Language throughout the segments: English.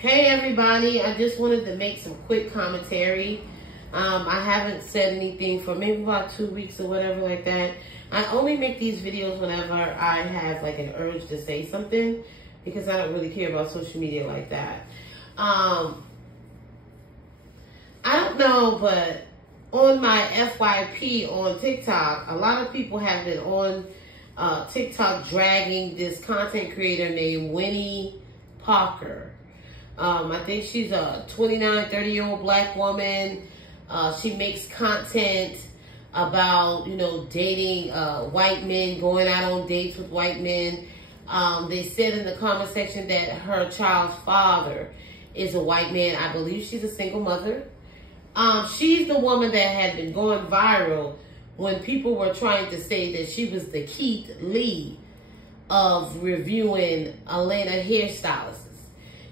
Hey everybody, I just wanted to make some quick commentary. I haven't said anything for maybe about 2 weeks or whatever like that. I only make these videos whenever I have like an urge to say something because I don't really care about social media like that. I don't know, but on my FYP on TikTok, a lot of people have been on TikTok dragging this content creator named Winnie Parker. I think she's a 29, 30-year-old black woman. She makes content about, dating white men, going out on dates with white men. They said in the comment section that her child's father is a white man. I believe she's a single mother. She's the woman that had been going viral when people were trying to say that she was the Keith Lee of reviewing Atlanta hairstylists.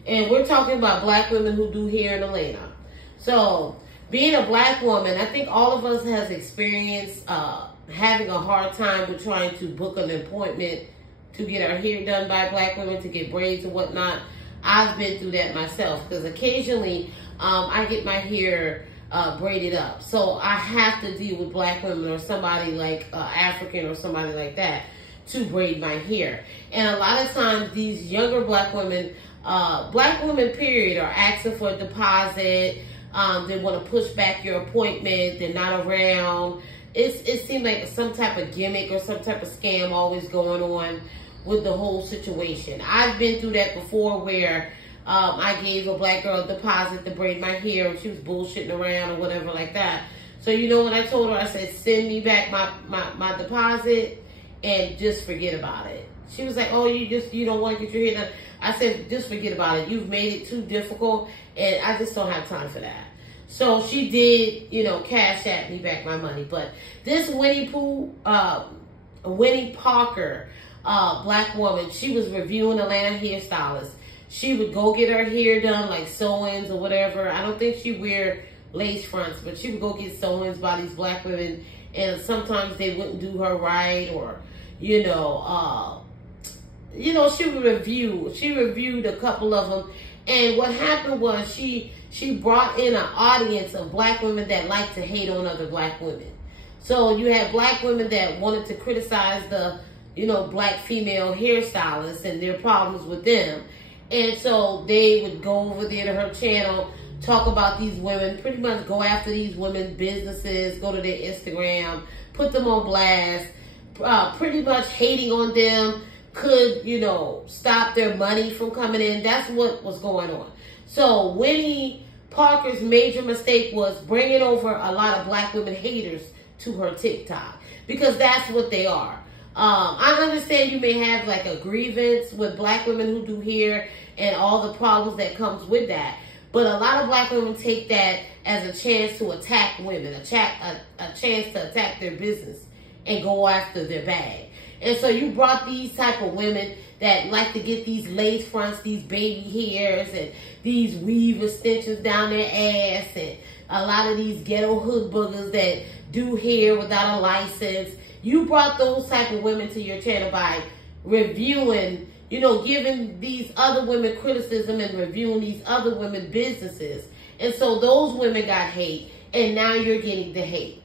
And we're talking about black women who do hair in Atlanta. So, being a black woman, I think all of us has experienced having a hard time with trying to book an appointment to get our hair done by black women, to get braids and whatnot. I've been through that myself because occasionally I get my hair braided up. So I have to deal with black women or somebody like African or somebody like that to braid my hair. And a lot of times these younger black women period, are asking for a deposit. They want to push back your appointment. They're not around. It seems like some type of gimmick or some type of scam always going on with the whole situation. I've been through that before where I gave a black girl a deposit to braid my hair and she was bullshitting around or whatever like that. So you know what I told her? I said, send me back my deposit and just forget about it. She was like, oh, you don't want to get your hair done. I said, just forget about it. You've made it too difficult, and I just don't have time for that. So she did, cash at me back my money. But this Winnie Parker, black woman, she was reviewing Atlanta hairstylists. She would go get her hair done, like sew-ins or whatever. I don't think she wear lace fronts, but she would go get sew-ins by these black women, and sometimes they wouldn't do her right, or, she would review. She reviewed a couple of them. And what happened was she brought in an audience of black women that like to hate on other black women. So you had black women that wanted to criticize the, black female hairstylists and their problems with them. And so they would go over there to her channel, talk about these women, pretty much go after these women's businesses, go to their Instagram, put them on blast, pretty much hating on them. Could, stop their money from coming in. That's what was going on. So Winnie Parker's major mistake was bringing over a lot of black women haters to her TikTok, because that's what they are. I understand you may have like a grievance with black women who do hair and all the problems that comes with that. But a lot of black women take that as a chance to attack women, a chance to attack their business and go after their bag. And so you brought these type of women that like to get these lace fronts, these baby hairs, and these weave extensions down their ass, and a lot of these ghetto hood boogers that do hair without a license. You brought those type of women to your channel by reviewing, giving these other women criticism and reviewing these other women businesses. And so those women got hate, and now you're getting the hate.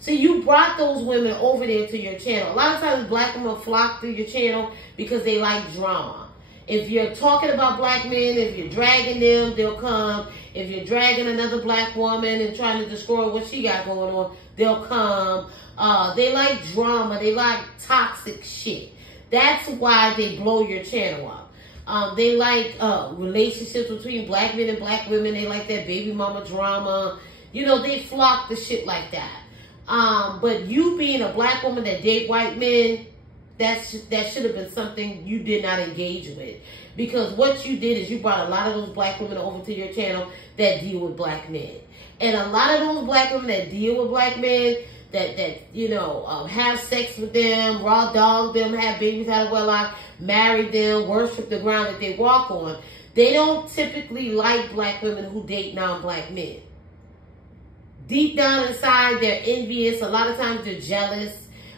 So you brought those women over there to your channel. A lot of times black women flock through your channel because they like drama. If you're talking about black men, if you're dragging them, they'll come. If you're dragging another black woman and trying to destroy what she got going on, they'll come. They like drama. They like toxic shit. That's why they blow your channel up. They like relationships between black men and black women. They like that baby mama drama. They flock to shit like that. But you being a black woman that date white men, that should have been something you did not engage with. Because what you did is you brought a lot of those black women over to your channel that deal with black men. And a lot of those black women that deal with black men, that have sex with them, raw dog them, have babies out of wedlock, marry them, worship the ground that they walk on, they don't typically like black women who date non-black men. Deep down inside, they're envious. A lot of times they're jealous.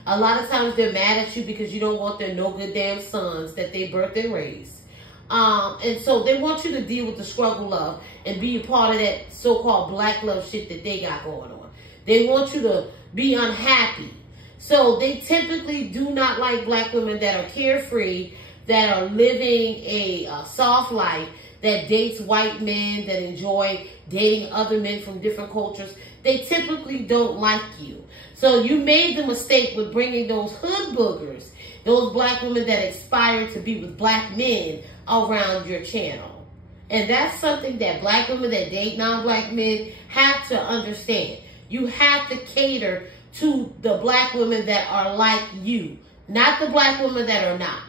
A lot of times they're mad at you because you don't want their no good damn sons that they birthed and raised. And so they want you to deal with the struggle love and be a part of that so-called black love shit that they got going on. They want you to be unhappy. So they typically do not like black women that are carefree, that are living a soft life, that dates white men, that enjoy dating other men from different cultures. They typically don't like you. So you made the mistake with bringing those hood boogers, those black women that aspire to be with black men around your channel. And that's something that black women that date non-black men have to understand. You have to cater to the black women that are like you, not the black women that are not.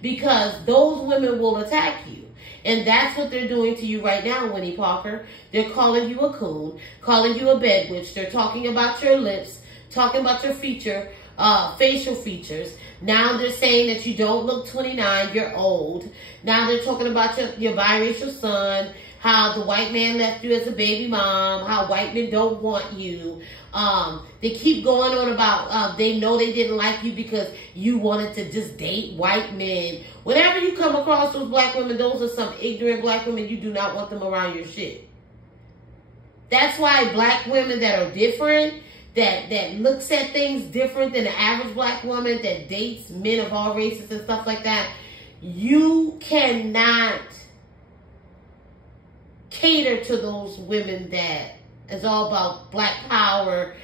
Because those women will attack you. And that's what they're doing to you right now, Winnie Parker. They're calling you a coon, calling you a bed witch. They're talking about your lips, talking about your facial features. Now they're saying that you don't look 29, you're old. Now they're talking about your biracial son, how the white man left you as a baby mom, how white men don't want you. They keep going on about they know they didn't like you because you wanted to just date white men. Whenever you come across those black women, those are some ignorant black women. You do not want them around your shit. That's why black women that are different, that looks at things different than the average black woman, that dates men of all races and stuff like that, you cannot cater to those women that is all about black power,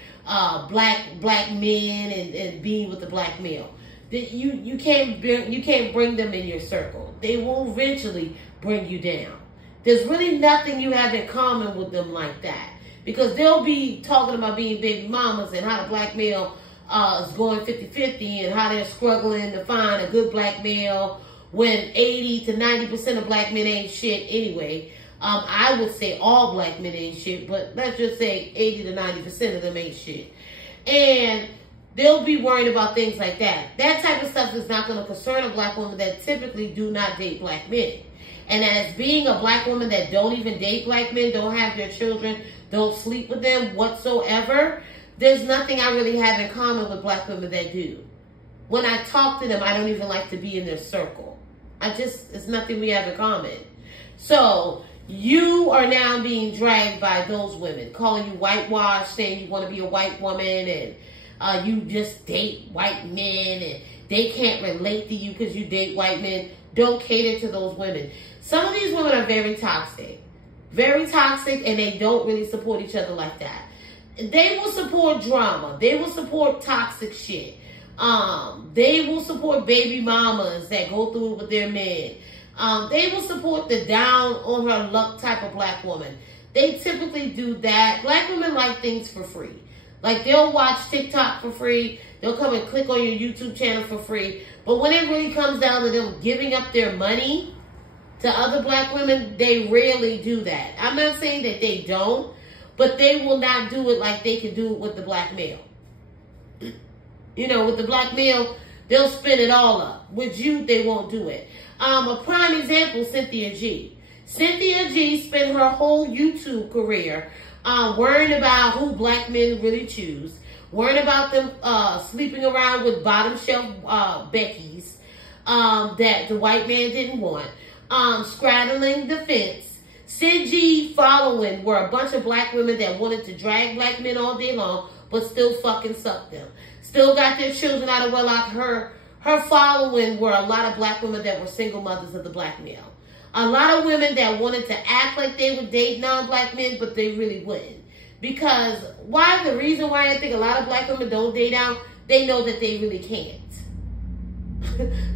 black men, and being with the black male. You can't bring them in your circle. They will eventually bring you down. There's really nothing you have in common with them like that, because they'll be talking about being baby mamas and how the black male is going 50-50 and how they're struggling to find a good black male when 80 to 90% of black men ain't shit anyway. I would say all black men ain't shit, but let's just say 80 to 90% of them ain't shit. And they'll be worried about things like that. That type of stuff is not going to concern a black woman that typically do not date black men. And as being a black woman that don't even date black men, don't have their children, don't sleep with them whatsoever, there's nothing I really have in common with black women that do. When I talk to them, I don't even like to be in their circle. It's nothing we have in common. So you are now being dragged by those women, calling you whitewashed, saying you want to be a white woman, and you just date white men, and they can't relate to you because you date white men. Don't cater to those women. Some of these women are very toxic, and they don't really support each other like that. They will support drama. They will support toxic shit. They will support baby mamas that go through it with their men. They will support the down on her luck type of black woman. They typically do that. Black women like things for free. Like, they'll watch TikTok for free. They'll come and click on your YouTube channel for free. But when it really comes down to them giving up their money to other black women, they rarely do that. I'm not saying that they don't, but they will not do it like they can do it with the black male. You know, with the black male, they'll spin it all up. With you, they won't do it. A prime example, Cynthia G. Cynthia G spent her whole YouTube career worrying about who black men really choose, worrying about them sleeping around with bottom shelf Beckys that the white man didn't want, straddling the fence. Sid G following were a bunch of black women that wanted to drag black men all day long, but still fucking suck them. Still got their children out of wedlock. Her following were a lot of black women that were single mothers of the black male. A lot of women that wanted to act like they would date non-black men, but they really wouldn't. Because the reason why I think a lot of black women don't date out, they know that they really can't.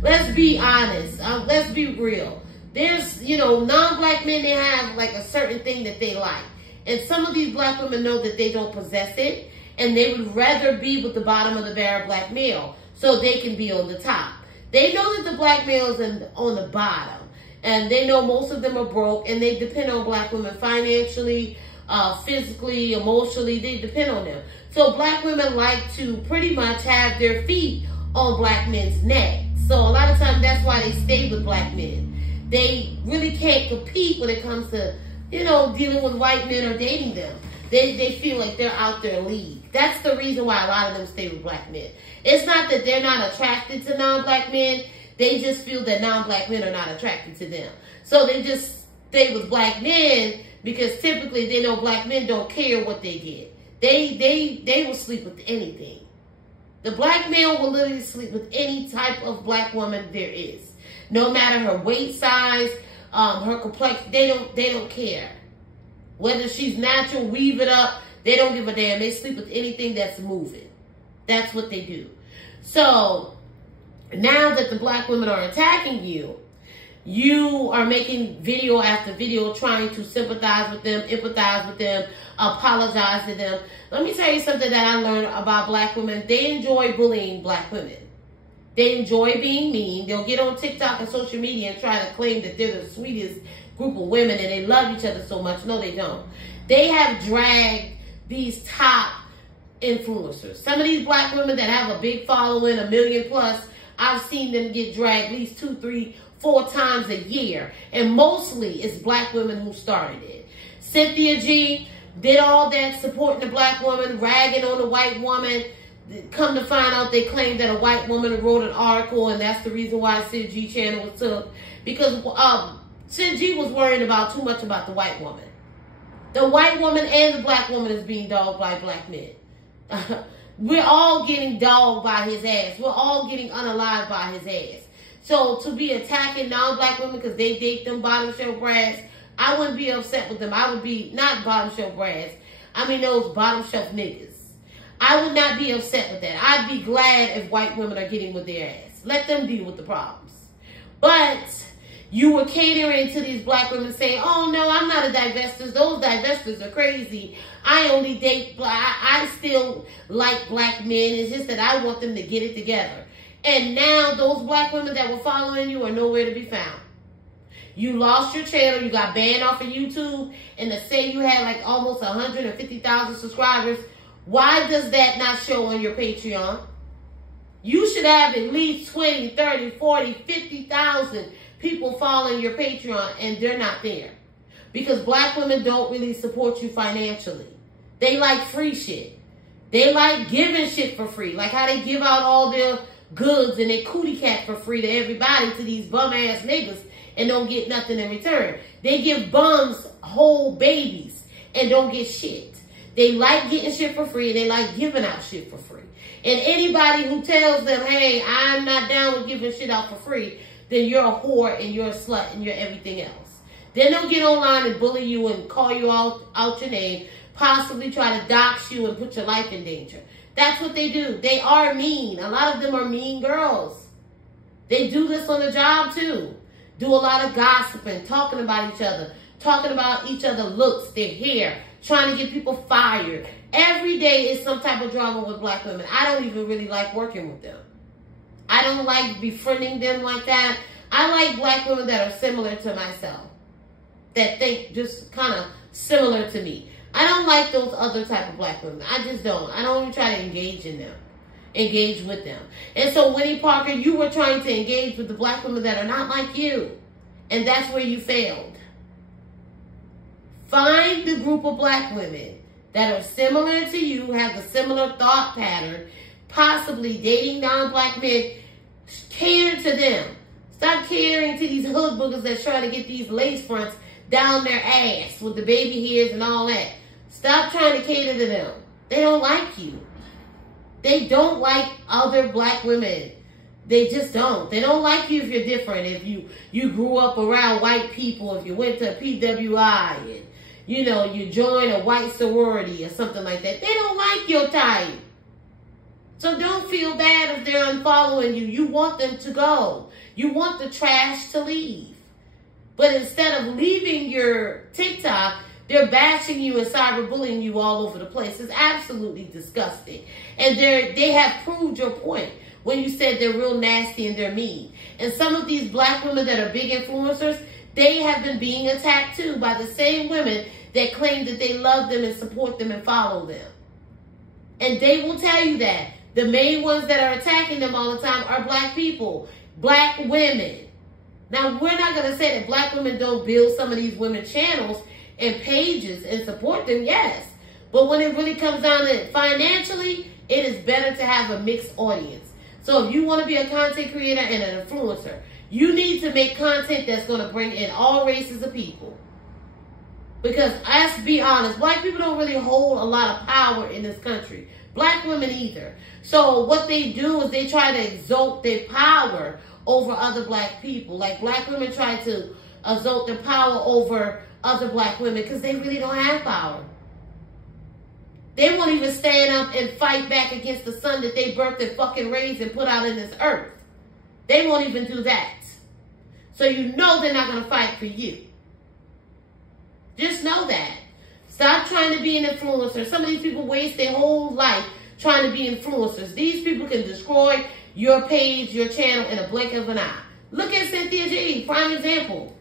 Let's be honest. Let's be real. There's, non-black men, they have like a certain thing that they like. And some of these black women know that they don't possess it, and they would rather be with the bottom of the barrel black male so they can be on the top. They know that the black male is on the bottom, and they know most of them are broke, and they depend on black women financially, physically, emotionally. They depend on them. So black women like to pretty much have their feet on black men's neck. So a lot of times that's why they stay with black men. They really can't compete when it comes to, dealing with white men or dating them. They feel like they're out their league. That's the reason why a lot of them stay with black men. It's not that they're not attracted to non-black men. They just feel that non-black men are not attracted to them. So they just stay with black men because typically they know black men don't care what they get. They will sleep with anything. The black male will literally sleep with any type of black woman there is. No matter her weight size, her complexion, they don't care. Whether she's natural, weave it up, they don't give a damn. They sleep with anything that's moving. That's what they do. So now that the black women are attacking you, you are making video after video trying to sympathize with them, empathize with them, apologize to them. Let me tell you something that I learned about black women. They enjoy bullying black women. They enjoy being mean. They'll get on TikTok and social media and try to claim that they're the sweetest group of women and they love each other so much. No, they don't. They have dragged these top influencers. Some of these black women that have a big following, 1 million plus, I've seen them get dragged at least 2, 3, 4 times a year. And mostly it's black women who started it. Cynthia G did all that supporting the black woman, ragging on the white woman. Come to find out, they claimed that a white woman wrote an article, and that's the reason why Sid G channel was took. Because Sid G was worrying about too much about the white woman. The white woman and the black woman is being dogged by black men. We're all getting dogged by his ass. We're all getting unalived by his ass. So to be attacking non-black women because they date them bottom shelf brass, I wouldn't be upset with them. I would be, not bottom shelf brass, I mean those bottom shelf niggas. I would not be upset with that. I'd be glad if white women are getting with their ass. Let them deal with the problems. But you were catering to these black women saying, oh no, I'm not a divestors. Those divestors are crazy. I only date black. I still like black men. It's just that I want them to get it together. And now those black women that were following you are nowhere to be found. You lost your channel. You got banned off of YouTube. And to say you had like almost 150,000 subscribers, why does that not show on your Patreon? You should have at least 20, 30, 40, 50,000 people following your Patreon, and they're not there. Because black women don't really support you financially. They like free shit. They like giving shit for free. Like how they give out all their goods and their cootie cat for free to everybody, to these bum ass niggas, and don't get nothing in return. They give bums whole babies and don't get shit. They like getting shit for free, and they like giving out shit for free. And anybody who tells them, hey, I'm not down with giving shit out for free, then you're a whore and you're a slut and you're everything else. Then they'll get online and bully you and call you out your name, possibly try to dox you and put your life in danger. That's what they do. They are mean. A lot of them are mean girls. They do this on the job too. Do a lot of gossiping, talking about each other, talking about each other's looks, their hair, trying to get people fired. Every day is some type of drama with black women. I don't even really like working with them. I don't like befriending them like that. I like black women that are similar to myself, that think just kind of similar to me. I don't like those other type of black women. I just don't. I don't even try to engage in them, engage with them. And so Winnie Parker, you were trying to engage with the black women that are not like you. And that's where you failed. Find the group of black women that are similar to you, have a similar thought pattern, possibly dating non-black men. Cater to them. Stop catering to these hood boogers that's trying to get these lace fronts down their ass with the baby hairs and all that. Stop trying to cater to them. They don't like you. They don't like other black women. They just don't. They don't like you if you're different. If you grew up around white people, if you went to PWI and, you know, you joined a white sorority or something like that. They don't like your type. So don't feel bad if they're unfollowing you. You want them to go. You want the trash to leave. But instead of leaving your TikTok, they're bashing you and cyberbullying you all over the place. It's absolutely disgusting. And they have proved your point when you said they're real nasty and they're mean. And some of these black women that are big influencers, they have been being attacked too by the same women that claim that they love them and support them and follow them. And they will tell you that. The main ones that are attacking them all the time are black people, black women. Now, we're not going to say that black women don't build some of these women's channels and pages and support them, yes. But when it really comes down to it financially, it is better to have a mixed audience. So if you want to be a content creator and an influencer, you need to make content that's going to bring in all races of people. Because let's be honest, black people don't really hold a lot of power in this country. Black women either. So what they do is they try to exalt their power over other black people. Like black women try to exalt their power over other black women because they really don't have power. They won't even stand up and fight back against the son that they birthed and fucking raised and put out in this earth. They won't even do that. So you know they're not going to fight for you. Just know that. Stop trying to be an influencer. Some of these people waste their whole life trying to be influencers. These people can destroy your page, your channel in a blink of an eye. Look at Cynthia G, prime example.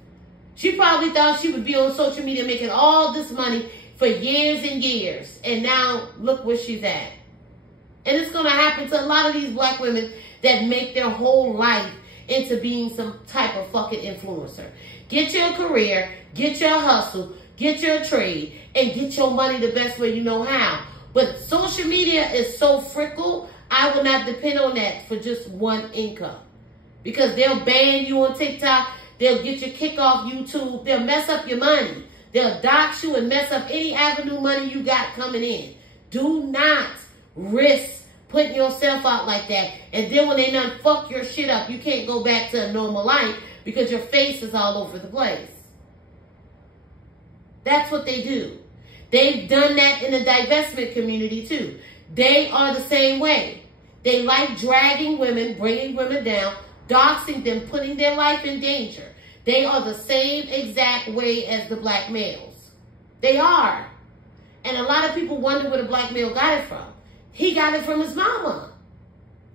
She probably thought she would be on social media making all this money for years and years. And now look where she's at. And it's going to happen to a lot of these black women that make their whole life into being some type of fucking influencer. Get your career, get your hustle, get your trade, and get your money the best way you know how. But social media is so fickle, I will not depend on that for just one income. Because they'll ban you on TikTok, they'll get you kicked off YouTube, they'll mess up your money. They'll dox you and mess up any avenue money you got coming in. Do not risk putting yourself out like that. And then when they done fuck your shit up, you can't go back to a normal life because your face is all over the place. That's what they do. They've done that in the divestment community too. They are the same way. They like dragging women, bringing women down, doxing them, putting their life in danger. They are the same exact way as the black males. They are. And a lot of people wonder where the black male got it from. He got it from his mama.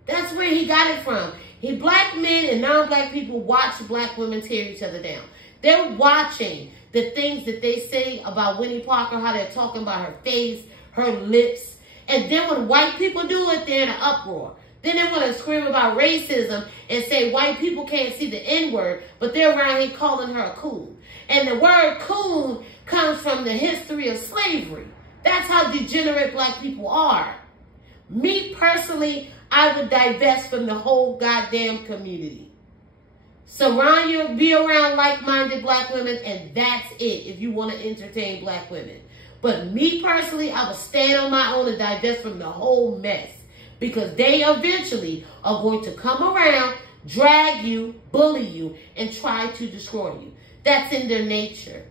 That's where he got it from. Black men and non-black people watch black women tear each other down. They're watching the things that they say about Winnie Parker, how they're talking about her face, her lips. And then when white people do it, they're in an uproar. Then they want to scream about racism and say white people can't see the N-word, but they're around here calling her a coon. And the word coon comes from the history of slavery. That's how degenerate black people are. Me personally, I would divest from the whole goddamn community. Surround you, be around like-minded black women, and that's it if you want to entertain black women. But me personally, I would stand on my own and divest from the whole mess. Because they eventually are going to come around, drag you, bully you, and try to destroy you. That's in their nature.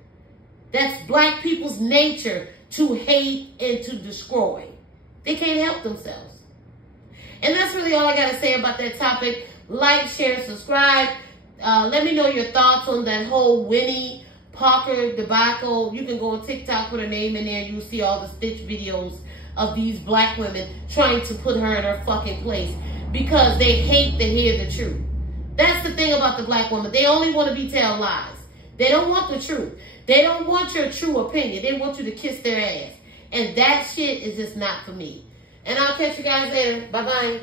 That's black people's nature to hate and to destroy. They can't help themselves. And that's really all I got to say about that topic. Like, share, subscribe. Let me know your thoughts on that whole Winnie Parker debacle. You can go on TikTok, put her name in there. You'll see all the stitch videos of these black women trying to put her in her fucking place because they hate to hear the truth. That's the thing about the black woman. They only want to be told lies. They don't want the truth. They don't want your true opinion. They want you to kiss their ass. And that shit is just not for me. And I'll catch you guys later. Bye-bye.